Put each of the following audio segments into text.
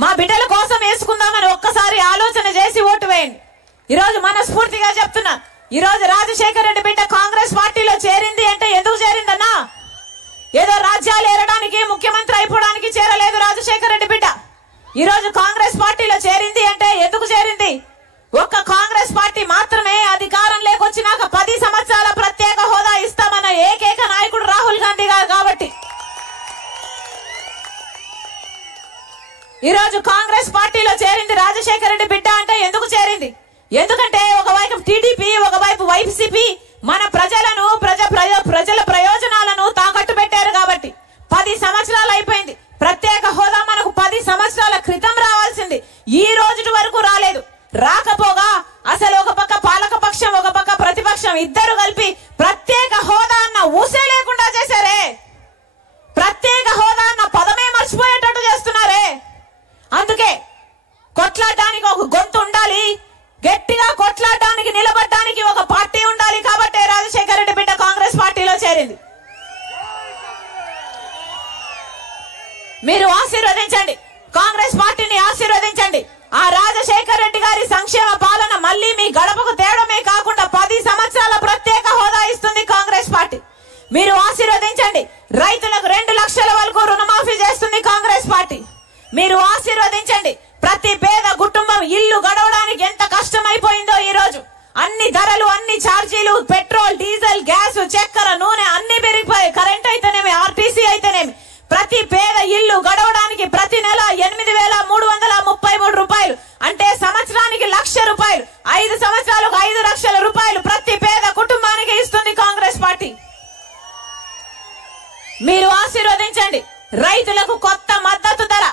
మా బిడ్డల కోసం వేసుకుందామని ఒక్కసారి ఆలోచన చేసి ఓటు వేయండి. ఈ రోజు మనస్ఫూర్తిగా చెప్తున్నా, ఈ రోజు రాజశేఖర రెడ్డి బిడ్డ కాంగ్రెస్ పార్టీలో చేరింది అంటే ఎందుకు చేరిందన్నా? ఏదో రాజ్యాలు ఏరడానికి, ముఖ్యమంత్రి అయిపోవడానికి చేరలేదు రాజశేఖర రెడ్డి బిడ్డ. ఈ రోజు కాంగ్రెస్ పార్టీలో చేరింది అంటే ఎందుకు చేరింది? ఒక్క కాంగ్రెస్ పార్టీ మాత్రమే అధికారం లేకొచ్చినాక 10 సంవత్సరాల ప్రత్యేక హోదా ఇస్తామన్న ఏకైక నాయకుడు రాహుల్ గాంధీ గారు. కాబట్టి ఈ రోజు కాంగ్రెస్ పార్టీలో చేరింది రాజశేఖర రెడ్డి బిడ్డ అంటే ఎందుకు చేరింది? ఎందుకంటే ఒకవైపు టీడీపీ, ఒకవైపు వైసీపీ మన ప్రజలను ప్రజల ప్రయోజనాలను తాకట్టు పెట్టారు. కాబట్టి 10 సంవత్సరాలు అయిపోయింది. ప్రత్యేక హోదా మనకు 10 సంవత్సరాల క్రితం రావాల్సింది, ఈ రోజు వరకు రాలేదు. రాకపోగా అసలు ఒక పక్క పాలక పక్షం, ఒక పక్క ప్రతిపక్షం ఇద్దరు కలిపి ప్రత్యేక హోదా అన్న ఊసే లేకుండా చేశారే. ప్రత్యేక హోదా అన్న పదమే మర్చిపోయేటట్టు చేస్తున్నారే. అందుకే కొట్లాడడానికి ఒక గొంతు ఉండాలి, గట్టిగా కొట్లాడడానికి నిలబడడానికి ఒక పార్టీ ఉండాలి. కాబట్టి రాజశేఖర రెడ్డి బిడ్డ కాంగ్రెస్ పార్టీలో చేరింది. మీరు ఆశీర్వదించండి, కాంగ్రెస్ పార్టీని ఆశీర్వదించండి. ఆ రాజశేఖర రెడ్డి గారి సంక్షేమ పాలన మళ్ళీ మీ గడపకు తేవడమే కాకుండా 10 సంవత్సరాల ప్రత్యేక హోదా ఇస్తుంది కాంగ్రెస్ పార్టీ. మీరు ఆశీర్వదించండి. రైతులకు 2 లక్షల వరకు రుణమాఫీ చేస్తుంది కాంగ్రెస్ పార్టీ. మీరు ఆశీర్వదించండి. ప్రతి పేద కుటుంబం ఇల్లు గడవడానికి ఎంత కష్టమైపోయిందో ఈ రోజు. అన్ని ధరలు, అన్ని ఛార్జీలు, పెట్రోల్, డీజిల్, గ్యాస్, చక్కెర, నూనె అన్ని పెరిగిపోయాయి. కరెంట్ అయితేనేమి, ఆర్టీసీ అయితేనేమి, ప్రతి పేద ఇల్లు గడవడానికి ప్రతి నెల 8,333 రూపాయలు, అంటే సంవత్సరానికి 1,00,000 రూపాయలు, 5 సంవత్సరాలకు 5 లక్షల రూపాయలు ప్రతి పేద కుటుంబానికి ఇస్తుంది కాంగ్రెస్ పార్టీ. మీరు ఆశీర్వదించండి. రైతులకు కొత్త మద్దతు ధర,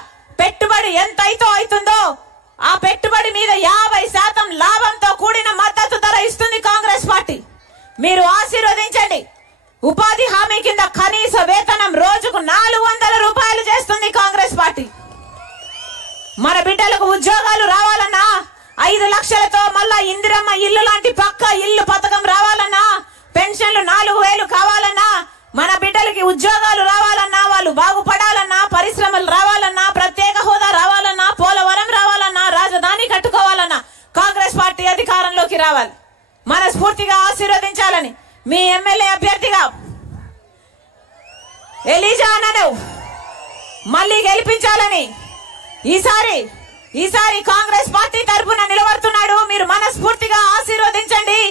పెట్టుబడి ఎంత అవుతుందో ఆ పెట్టుబడి మీద 50% లాభంతో కూడిన మద్దతు ధర ఇస్తుంది కాంగ్రెస్ పార్టీ. మీరు ఆశీర్వదించండి. ఉపాధి హామీ కింద కనీస వేతనం రోజుకు 400 రూపాయలు చేస్తుంది కాంగ్రెస్ పార్టీ. మన బిడ్డలకు ఉద్యోగాలు రావాలన్నా, 5 లక్షలతో మళ్ళా ఇందిరమ్మ ఇల్లు లాంటి పక్క ఇల్లు పథకం రావాలన్నా, పెన్షన్లు 4,000 కావాలన్నా, మన బిడ్డలకి ఉద్యోగాలు రావాలన్నా, వాళ్ళు బాగుపడాలన్నా, పరిశ్రమలు రావాలన్నా, ప్రత్యేక హోదా రావాలన్నా, పోలవరం రావాలన్నా, రాజధాని కట్టుకోవాలన్నా కాంగ్రెస్ పార్టీ అధికారంలోకి రావాలి. మనస్ఫూర్తిగా ఆశీర్వదించాలని మీ ఎమ్మెల్యే అభ్యర్థిగా ఎలీజా అన్నను మళ్ళీ గెలిపించాలని ఈసారి కాంగ్రెస్ పార్టీ తరఫున నిలబడుతున్నాడు. మీరు మనస్ఫూర్తిగా ఆశీర్వదించండి.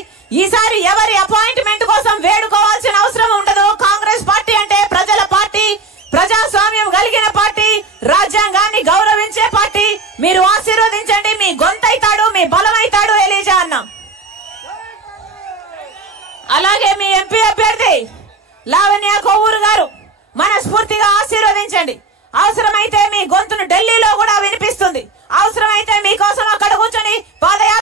ఈసారి ఎవరి అపాయింట్మెంట్ కోసం వేడుకోవాల్సిన అవసరం ఉండదు. కాంగ్రెస్ పార్టీ అంటే ప్రజల పార్టీ, ప్రజాస్వామ్యం కలిగిన పార్టీ, రాజ్యాంగాన్ని గౌరవించే పార్టీ. మీరు ఆశీర్వదించండి. మీ గొంతైతాడు, మీ బలమైతాడు ఎలీజా అన్న. అలాగే మీ ఎంపీ అభ్యర్థి లావణ్య కొవ్వూరు గారు మనస్ఫూర్తిగా ఆశీర్వదించండి. అవసరమైతే మీ గొంతును ఢిల్లీలో కూడా వినిపిస్తుంది. అవసరమైతే మీకోసం అక్కడ కూర్చొని పాదయాత్ర